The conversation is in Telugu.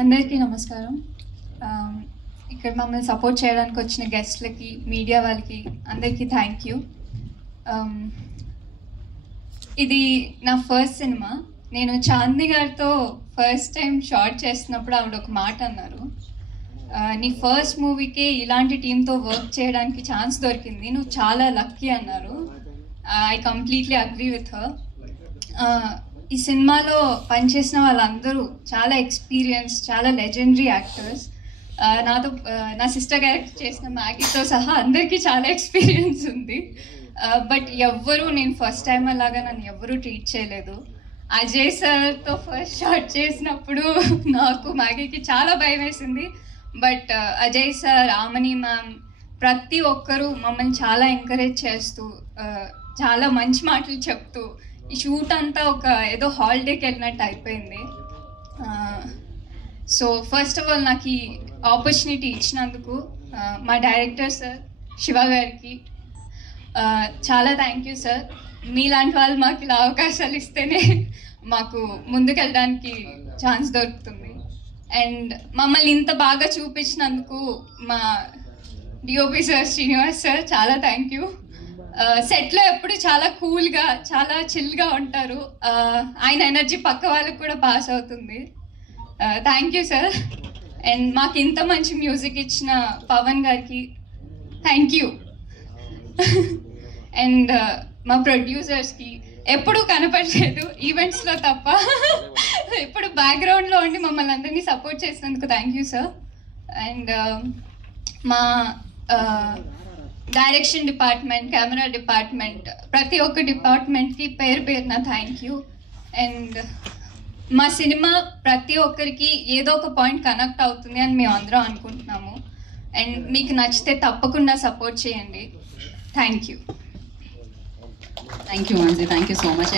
అందరికీ నమస్కారం. ఇక్కడ మమ్మల్ని సపోర్ట్ చేయడానికి వచ్చిన గెస్ట్లకి, మీడియా వాళ్ళకి అందరికీ థ్యాంక్ యూ. ఇది నా ఫస్ట్ సినిమా. నేను చాందిని గారితో ఫస్ట్ టైం షార్ట్ చేస్తున్నప్పుడు ఆవిడ ఒక మాట అన్నారు, నీ ఫస్ట్ మూవీకే ఇలాంటి టీంతో వర్క్ చేయడానికి ఛాన్స్ దొరికింది, నువ్వు చాలా లక్కీ అన్నారు. I completely agree with her. ఈ సినిమాలో పనిచేసిన వాళ్ళందరూ చాలా ఎక్స్పీరియన్స్, చాలా లెజెండరీ యాక్టర్స్. నాతో నా సిస్టర్ క్యారెక్టర్ చేసిన మ్యాగీతో సహా అందరికీ చాలా ఎక్స్పీరియన్స్ ఉంది. బట్ ఎవ్వరూ నేను ఫస్ట్ టైం అలాగా నన్ను ఎవ్వరూ ట్రీట్ చేయలేదు. అజయ్ సార్తో ఫస్ట్ షాట్ చేసినప్పుడు నాకు మ్యాగీకి చాలా భయం వేసింది. But Ajay sir, Amani ma'am ప్రతి ఒక్కరూ మమ్మల్ని చాలా ఎంకరేజ్ చేస్తూ, చాలా మంచి మాటలు చెప్తూ ఈ షూట్ అంతా ఒక ఏదో హాలిడేకి వెళ్ళినట్టు అయిపోయింది. సో ఫస్ట్ ఆఫ్ ఆల్ నాకు ఈ ఆపర్చునిటీ ఇచ్చినందుకు మా డైరెక్టర్ సార్ శివ గారికి చాలా థ్యాంక్ యూ సార్. మీలాంటి వాళ్ళు మాకు ఇలా అవకాశాలు ఇస్తేనే మాకు ముందుకెళ్ళడానికి ఛాన్స్ దొరుకుతుంది. అండ్ మమ్మల్ని ఇంత బాగా చూపించినందుకు మా డిఓపి సార్ శ్రీనివాస్ సార్ చాలా థ్యాంక్ యూ. సెట్లో ఎప్పుడు చాలా కూల్గా, చాలా చిల్గా ఉంటారు. ఆయన ఎనర్జీ పక్క వాళ్ళకి కూడా పాస్ అవుతుంది. Thank you sir. అండ్ మాకు ఇంత మంచి మ్యూజిక్ ఇచ్చిన పవన్ గారికి థ్యాంక్ యూ. అండ్ మా ప్రొడ్యూసర్స్కి ఎప్పుడూ కనపడలేదు, ఈవెంట్స్లో తప్ప, ఎప్పుడు బ్యాక్గ్రౌండ్లో ఉండి మమ్మల్ని అందరినీ సపోర్ట్ చేసినందుకు థ్యాంక్ యూ సార్. అండ్ మా డైరెక్షన్ డిపార్ట్మెంట్, కెమెరా డిపార్ట్మెంట్, ప్రతి ఒక్క డిపార్ట్మెంట్కి పేరు పేరున థ్యాంక్ యూ. అండ్ మా సినిమా ప్రతి ఒక్కరికి ఏదో ఒక పాయింట్ కనెక్ట్ అవుతుంది అని మేము అందరం అనుకుంటున్నాము. అండ్ మీకు నచ్చితే తప్పకుండా సపోర్ట్ చేయండి. Thank you. Thank you Mansi, thank you so much.